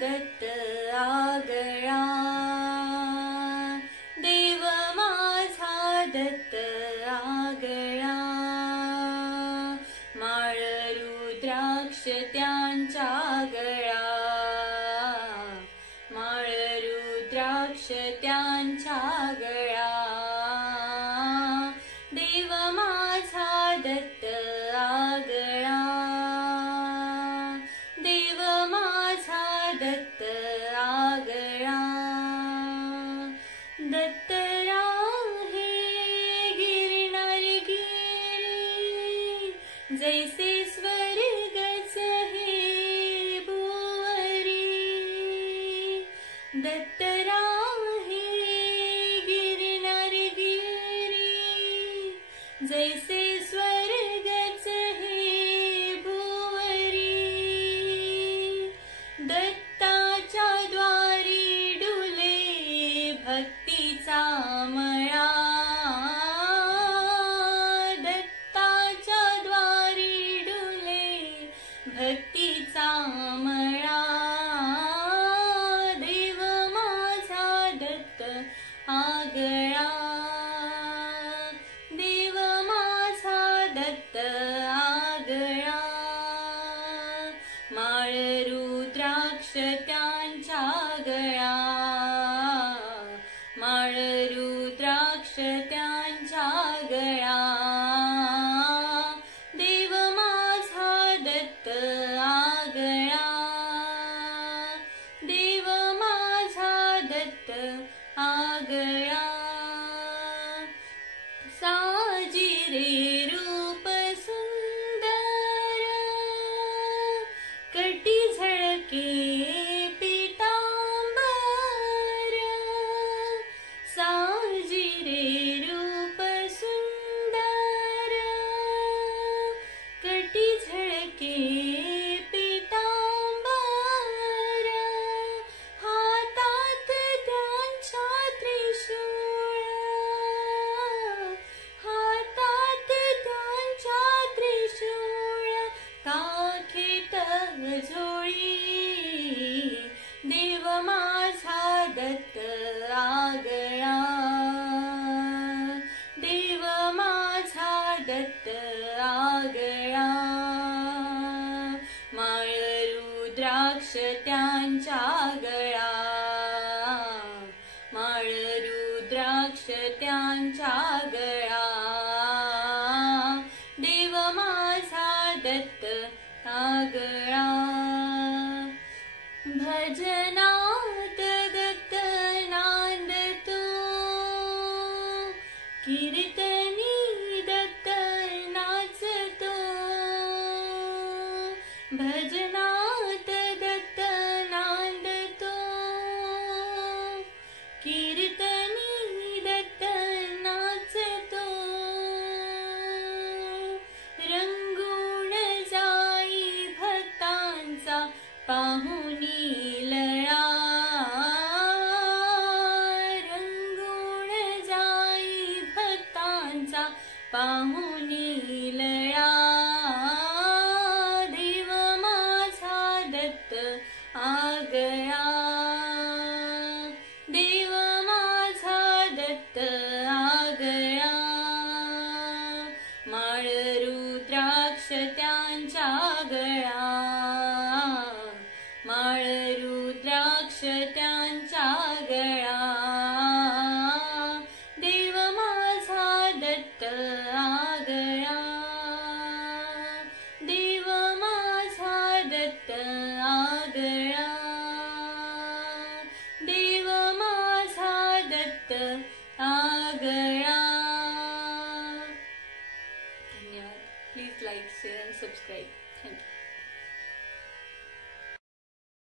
दत्त आगळा, देव माझा दत्त आगळा, माळ रुद्राक्ष त्यांच्या गळा, माळ रुद्राक्ष त्यांच्या गळा, देव माझा दत्त आगळा, देव माझा दत्त आगळा, दत्तराव हे गिरणार गिरी, जैसे स्वर्गच हे भुवरी, दत्तराव हे गिरणार गिरी, जैसे स्वर्गच हे भुवरी, दत्ताच्या द्वारी डुले भक्तीचा मळा, दत्ताच्या द्वारी डुले भक्तीचा मळा, देव माझा दत्त आगळा, देव माझा दत्त आगळा, माळ रुद्राक्ष त्यांच्या गळा, माळ रुद्राक्ष त्यांच्या गळा, देव माझा दत्त आगळा, देव माझा दत्त आगळा, साजिरे रूप सुंदर, कटी झळके पीतांबर, साजिरे रूप सुंदर, कटी झळके पीतांबर, हातात त्यांच्या त्रिशूळ, हातात त्यांच्या त्रिशूळ, काखेत झोळी, देव माझा दत्त आगळा, देव माझा दत्त आगळा, माळ रुद्राक्ष त्यांच्या गळा, माळ रुद्राक्ष त्यांच्या गळा, देव माझा दत्त आगळा, भजनात दत्त नांदतो, कीर्तनी दत्त नाचतो, भजनात दत्त नांदतो, कीर्तनी दत्त नाचतो, रंगून जाई भक्तांचा पाहुनी लळा, रंगून जाई भक्तांचा पाहुनी लळा, देव माझा दत्त आगळा, देव माझा दत्त आगळा, माळ रुद्राक्ष त्यांच्या गळा, माळ रुद्राक्ष त्यांच्या गळा, देव माझा दत्त आगळा, देव माझा दत्त आगळा, देव माझा दत्त आगळा. धन्यवाद. Please like, share and subscribe. Thank you.